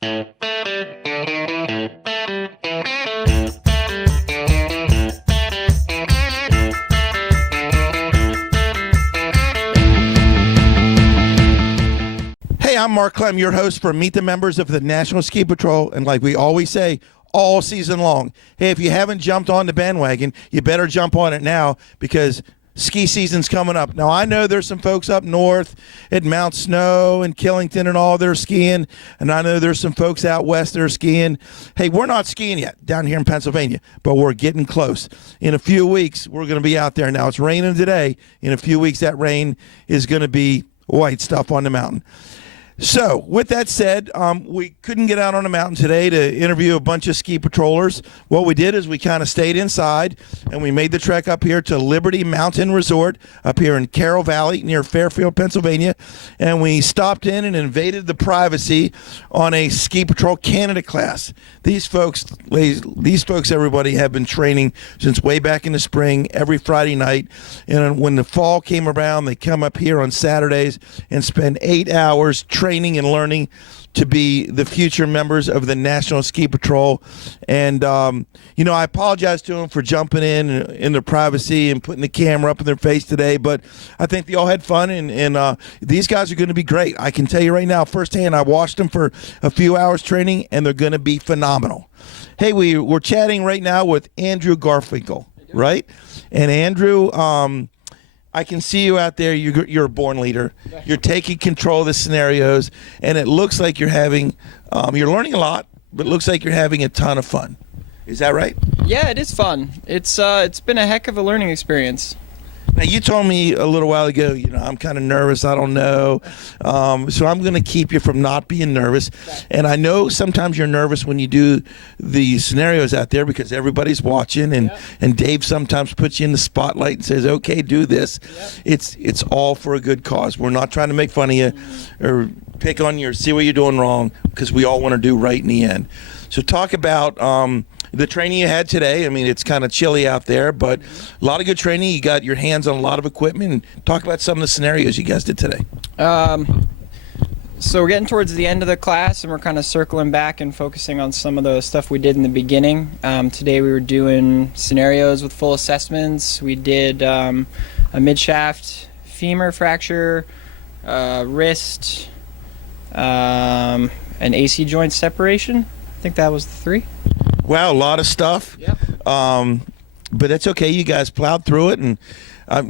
Hey, I'm Mark Clem, your host for Meet the Members of the National Ski Patrol, and like we always say, all season long. Hey, if you haven't jumped on the bandwagon, you better jump on it now because ski season's coming up. Now, I know there's some folks up north at Mount Snow and Killington and all that are skiing, and I know there's some folks out west that are skiing. Hey, we're not skiing yet down here in Pennsylvania, but we're getting close. In a few weeks, we're going to be out there. Now, it's raining today. In a few weeks, that rain is going to be white stuff on the mountain. So, with that said, we couldn't get out on the mountain today to interview a bunch of ski patrollers. What we did is we kind of stayed inside, and we made the trek up here to Liberty Mountain Resort up here in Carroll Valley near Fairfield, Pennsylvania, and we stopped in and invaded the privacy on a Ski Patrol Canada class. These folks, everybody, have been training since way back in the spring, every Friday night, and when the fall came around, they come up here on Saturdays and spend 8 hours training and learning to be the future members of the National Ski Patrol. And, I apologize to them for jumping in their privacy and putting the camera up in their face today, but I think they all had fun, and these guys are going to be great. I can tell you right now, firsthand, I watched them for a few hours training, and they're going to be phenomenal. Hey, we're chatting right now with Andrew Garfinkel, right? And Andrew, I can see you out there. You're a born leader. You're taking control of the scenarios, and it looks like you're having, you're learning a lot, but it looks like you're having a ton of fun. Is that right? Yeah, it is fun. It's been a heck of a learning experience. Now, you told me a little while ago, I'm kind of nervous. I don't know. So I'm going to keep you from not being nervous. And I know sometimes you're nervous when you do the scenarios out there because everybody's watching, and Dave sometimes puts you in the spotlight and says, okay, do this. It's all for a good cause. We're not trying to make fun of you or pick on you or see what you're doing wrong, because we all want to do right in the end. So talk about the training you had today. I mean, it's kind of chilly out there, but a lot of good training. You got your hands on a lot of equipment. And talk about some of the scenarios you guys did today. So we're getting towards the end of the class, and we're kind of circling back and focusing on some of the stuff we did in the beginning. Today we were doing scenarios with full assessments. We did a midshaft femur fracture, wrist, an AC joint separation. I think that was the 3. Wow, a lot of stuff. Yep. But that's okay. You guys plowed through it, and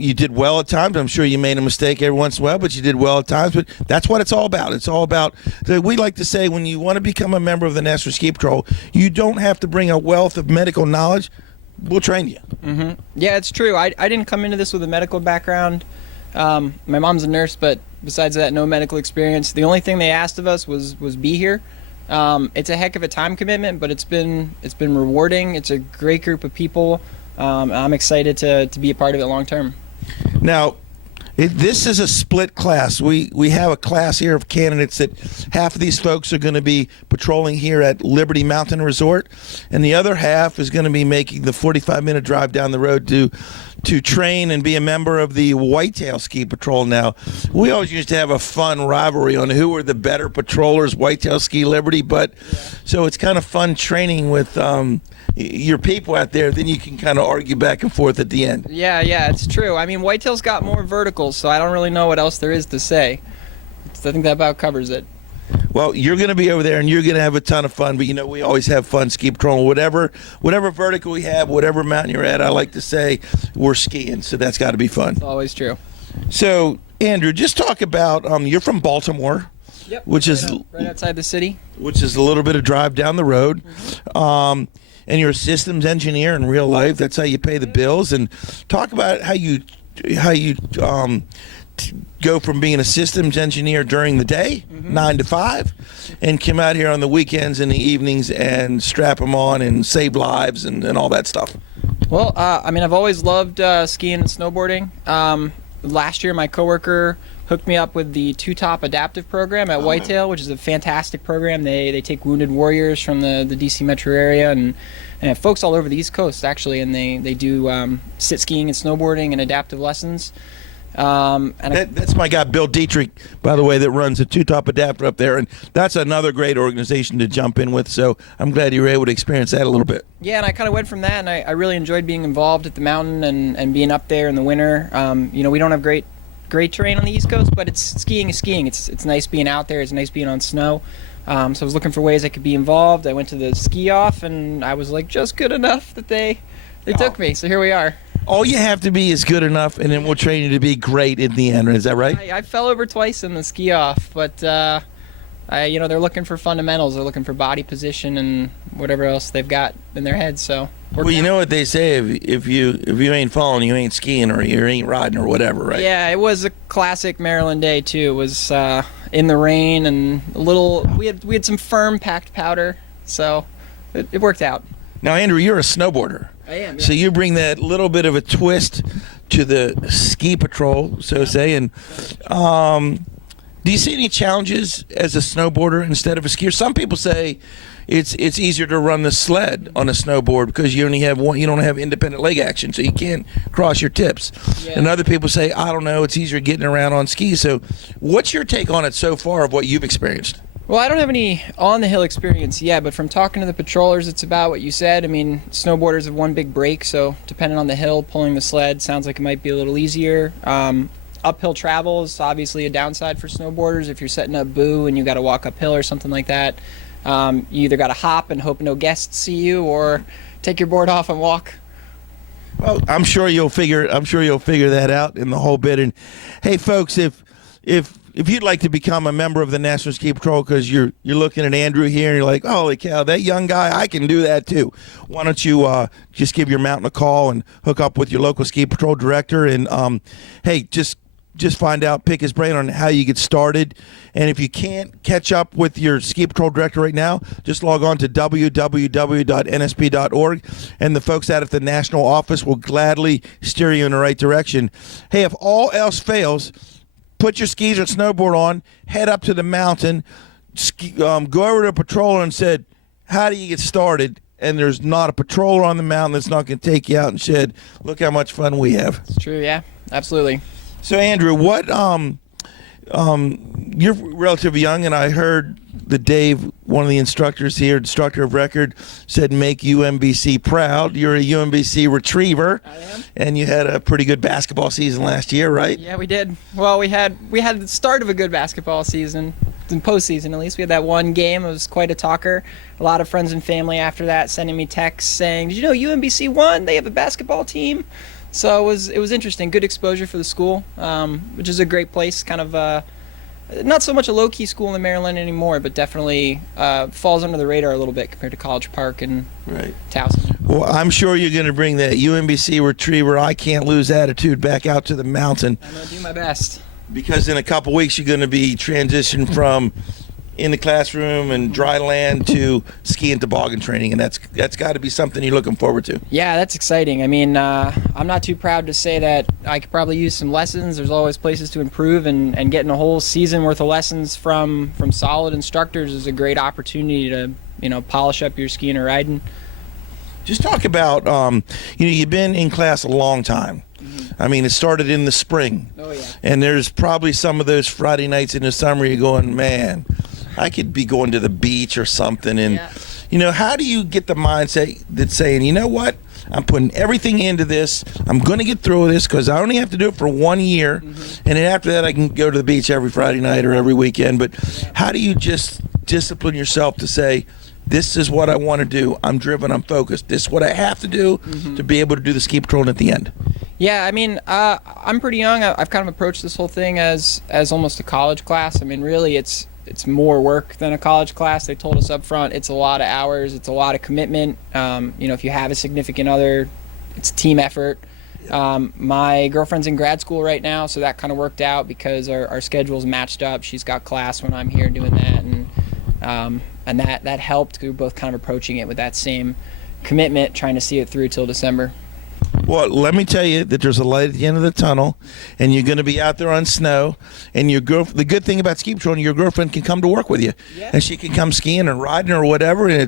you did well at times. I'm sure you made a mistake every once in a while, but you did well at times. But that's what it's all about. It's all about, we like to say, when you want to become a member of the National Ski Patrol, you don't have to bring a wealth of medical knowledge. We'll train you. Mm-hmm. Yeah, it's true. I didn't come into this with a medical background. My mom's a nurse, but besides that, no medical experience. The only thing they asked of us was be here. It's a heck of a time commitment, but it's been rewarding. It's a great group of people. I'm excited to be a part of it long term. Now, this is a split class. We have a class here of candidates that half of these folks are going to be patrolling here at Liberty Mountain Resort, and the other half is going to be making the 45-minute drive down the road to train and be a member of the Whitetail Ski Patrol. Now, we always used to have a fun rivalry on who were the better patrollers, Whitetail Ski Liberty, but so it's kind of fun training with your people out there. Then you can kind of argue back and forth at the end. Yeah, it's true. I mean, Whitetail's got more verticals, so I don't really know what else there is to say. I think that about covers it. Well, you're going to be over there, and you're going to have a ton of fun. But, we always have fun ski patrolling. Whatever vertical we have, whatever mountain you're at, I like to say we're skiing. So that's got to be fun. It's always true. So, Andrew, just talk about, you're from Baltimore. Yep, which is right outside the city. Which is a little bit of drive down the road. Mm-hmm. And you're a systems engineer in real life. That's how you pay the bills. And talk about how you go from being a systems engineer during the day, 9 to 5, and come out here on the weekends and the evenings and strap them on and save lives and all that stuff. Well, I've always loved skiing and snowboarding. Last year, my coworker hooked me up with the Two-Top Adaptive Program at Whitetail, which is a fantastic program. They take wounded warriors from the DC metro area and folks all over the East Coast, actually, and they do sit skiing and snowboarding and adaptive lessons. That's my guy, Bill Dietrich, by the way, that runs a two-top adapter up there, and that's another great organization to jump in with. So I'm glad you were able to experience that a little bit. Yeah, and I kind of went from that, and I really enjoyed being involved at the mountain and being up there in the winter. We don't have great terrain on the East Coast, but skiing is skiing. It's nice being out there. It's nice being on snow. So I was looking for ways I could be involved. I went to the ski off, and I was like just good enough that they took me. So here we are. All you have to be is good enough, and then we'll train you to be great in the end. Is that right? I fell over twice in the ski off, but they're looking for fundamentals. They're looking for body position and whatever else they've got in their heads. So well, you know what they say: if you ain't falling, you ain't skiing, or you ain't riding, or whatever, right? Yeah, it was a classic Maryland day too. It was in the rain and a little. We had some firm packed powder, so it worked out. Now, Andrew, you're a snowboarder. I am. Yeah. So you bring that little bit of a twist to the ski patrol, so to say. And do you see any challenges as a snowboarder instead of a skier? Some people say it's easier to run the sled on a snowboard because you only have one. You don't have independent leg action, so you can't cross your tips. Yeah. And other people say, I don't know, it's easier getting around on skis. So what's your take on it so far of what you've experienced? Well, I don't have any on-the-hill experience yet, but from talking to the patrollers, it's about what you said. I mean, snowboarders have one big break, so depending on the hill, pulling the sled sounds like it might be a little easier. Uphill travel is obviously a downside for snowboarders. If you're setting up boo and you got to walk uphill or something like that, you either got to hop and hope no guests see you, or take your board off and walk. Well, I'm sure you'll figure that out in the whole bit. And hey, folks, if you'd like to become a member of the National Ski Patrol because you're looking at Andrew here and you're like, holy cow, that young guy, I can do that too. Why don't you just give your mountain a call and hook up with your local ski patrol director and hey, just find out, pick his brain on how you get started. And if you can't catch up with your ski patrol director right now, just log on to www.nsp.org, and the folks out at the national office will gladly steer you in the right direction. Hey, if all else fails, put your skis or snowboard on, head up to the mountain, go over to a patroller and said, how do you get started? And there's not a patroller on the mountain that's not going to take you out and said, look how much fun we have. It's true, yeah, absolutely. So, Andrew, what you're relatively young, and I heard that Dave, one of the instructors here, instructor of record, said make UMBC proud. You're a UMBC retriever. I am. And you had a pretty good basketball season last year, right? Yeah, we did. Well, we had the start of a good basketball season, in postseason at least. We had that one game. It was quite a talker. A lot of friends and family after that sending me texts saying, did you know UMBC won? They have a basketball team. So it was interesting. Good exposure for the school, which is a great place. Kind of not so much a low-key school in Maryland anymore, but definitely falls under the radar a little bit compared to College Park and Towson. Well, I'm sure you're going to bring that UMBC retriever, I can't lose attitude back out to the mountain. I'm going to do my best. Because in a couple weeks you're going to be transitioned from in the classroom and dry land to ski and toboggan training, and that's got to be something you're looking forward to. Yeah, that's exciting. I mean, I'm not too proud to say that I could probably use some lessons. There's always places to improve, and getting a whole season worth of lessons from solid instructors is a great opportunity to polish up your skiing or riding. Just talk about you've been in class a long time. Mm-hmm. I mean, it started in the spring. Oh yeah. And there's probably some of those Friday nights in the summer you're going, man, I could be going to the beach or something. And, how do you get the mindset that's saying, you know what, I'm putting everything into this. I'm going to get through this because I only have to do it for 1 year. Mm-hmm. And then after that, I can go to the beach every Friday night or every weekend. But how do you just discipline yourself to say, this is what I want to do. I'm driven. I'm focused. This is what I have to do to be able to do the ski patrol at the end. Yeah, I mean, I'm pretty young. I've kind of approached this whole thing as almost a college class. I mean, really, it's more work than a college class. They told us up front it's a lot of hours. It's a lot of commitment. If you have a significant other, it's a team effort. My girlfriend's in grad school right now, so that kind of worked out because our schedules matched up. She's got class when I'm here doing that, and that helped. We were both kind of approaching it with that same commitment, trying to see it through till December. Well, let me tell you that there's a light at the end of the tunnel, and you're going to be out there on snow. And the good thing about ski patrol, your girlfriend can come to work with you, and she can come skiing and riding or whatever. And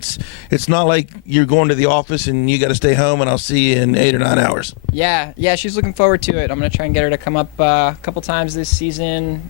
it's not like you're going to the office and you got to stay home, and I'll see you in 8 or 9 hours. Yeah, she's looking forward to it. I'm going to try and get her to come up a couple times this season.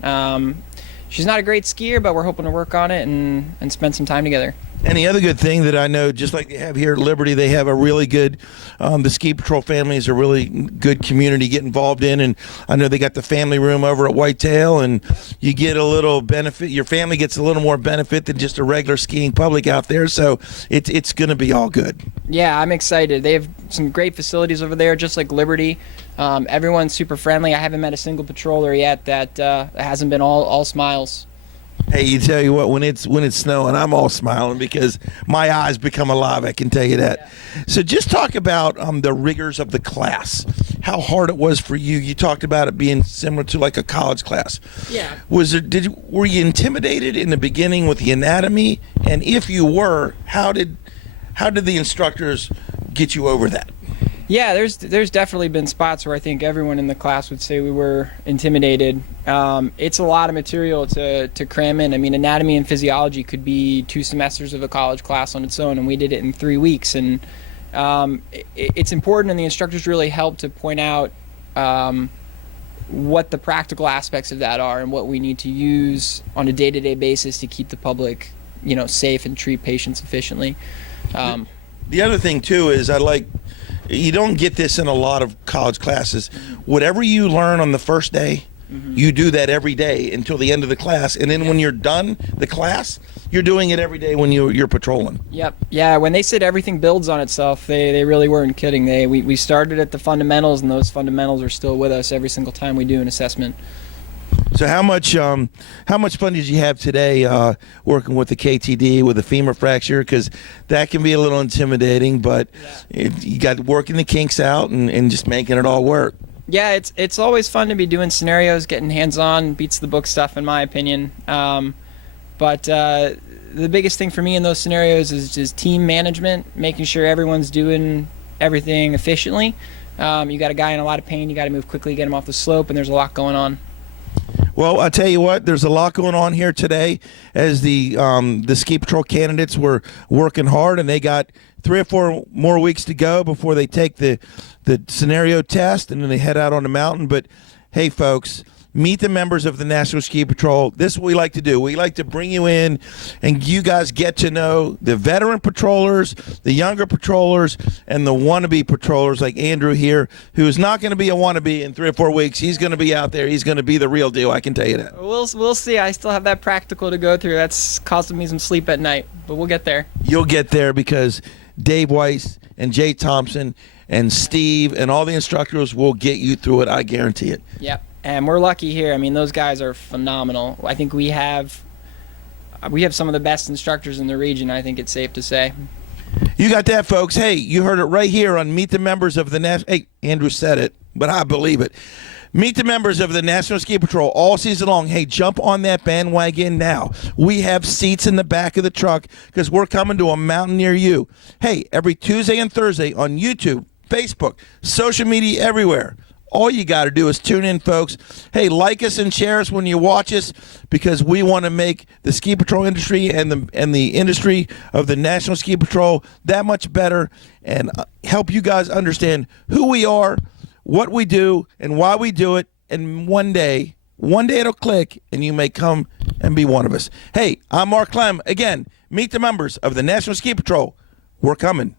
She's not a great skier, but we're hoping to work on it and spend some time together. And the other good thing that I know, just like they have here at Liberty, they have a really good, the ski patrol family is a really good community to get involved in. And I know they got the family room over at Whitetail, and you get a little benefit. Your family gets a little more benefit than just a regular skiing public out there. So it's going to be all good. Yeah, I'm excited. They have some great facilities over there, just like Liberty. Everyone's super friendly. I haven't met a single patroller yet that hasn't been all smiles. Hey, you tell you what, when it's snowing, I'm all smiling because my eyes become alive. I can tell you that. Yeah. So just talk about the rigors of the class, how hard it was for you. You talked about it being similar to like a college class. Yeah. Were you intimidated in the beginning with the anatomy? And if you were, how did the instructors get you over that? Yeah, there's definitely been spots where I think everyone in the class would say we were intimidated. It's a lot of material to cram in. I mean, anatomy and physiology could be 2 semesters of a college class on its own, and we did it in 3 weeks. And it's important, and the instructors really help to point out what the practical aspects of that are and what we need to use on a day-to-day basis to keep the public, safe and treat patients efficiently. The other thing too is you don't get this in a lot of college classes. Whatever you learn on the first day, you do that every day until the end of the class. And then when you're done the class, you're doing it every day when you're patrolling. Yep. Yeah, when they said everything builds on itself, they really weren't kidding. We started at the fundamentals, and those fundamentals are still with us every single time we do an assessment. So how much fun did you have today working with the KTD with the femur fracture? Because that can be a little intimidating, but you got working the kinks out and just making it all work. Yeah, it's always fun to be doing scenarios, getting hands-on, beats the book stuff in my opinion. But the biggest thing for me in those scenarios is just team management, making sure everyone's doing everything efficiently. You got a guy in a lot of pain, you got to move quickly, get him off the slope, and there's a lot going on. Well, I tell you what, there's a lot going on here today as the ski patrol candidates were working hard, and they got 3 or 4 more weeks to go before they take the scenario test, and then they head out on the mountain. But hey, folks, meet the members of the National Ski Patrol. This is what we like to do. We like to bring you in and you guys get to know the veteran patrollers, the younger patrollers, and the wannabe patrollers like Andrew here, who is not going to be a wannabe in 3 or 4 weeks. He's going to be out there. He's going to be the real deal. I can tell you that. We'll see. I still have that practical to go through. That's costing me some sleep at night, but we'll get there. You'll get there because Dave Weiss and Jay Thompson and Steve and all the instructors will get you through it. I guarantee it. Yep. And we're lucky here. I mean, those guys are phenomenal. I think we have some of the best instructors in the region, I think it's safe to say. You got that, folks. Hey, you heard it right here on Meet the Members of the National... Hey, Andrew said it, but I believe it. Meet the members of the National Ski Patrol all season long. Hey, jump on that bandwagon now. We have seats in the back of the truck because we're coming to a mountain near you. Hey, every Tuesday and Thursday on YouTube, Facebook, social media, everywhere. All you got to do is tune in, folks. Hey, like us and share us when you watch us because we want to make the ski patrol industry and the industry of the National Ski Patrol that much better and help you guys understand who we are, what we do, and why we do it. And one day it'll click and you may come and be one of us. Hey, I'm Mark Clem. Again, meet the members of the National Ski Patrol. We're coming.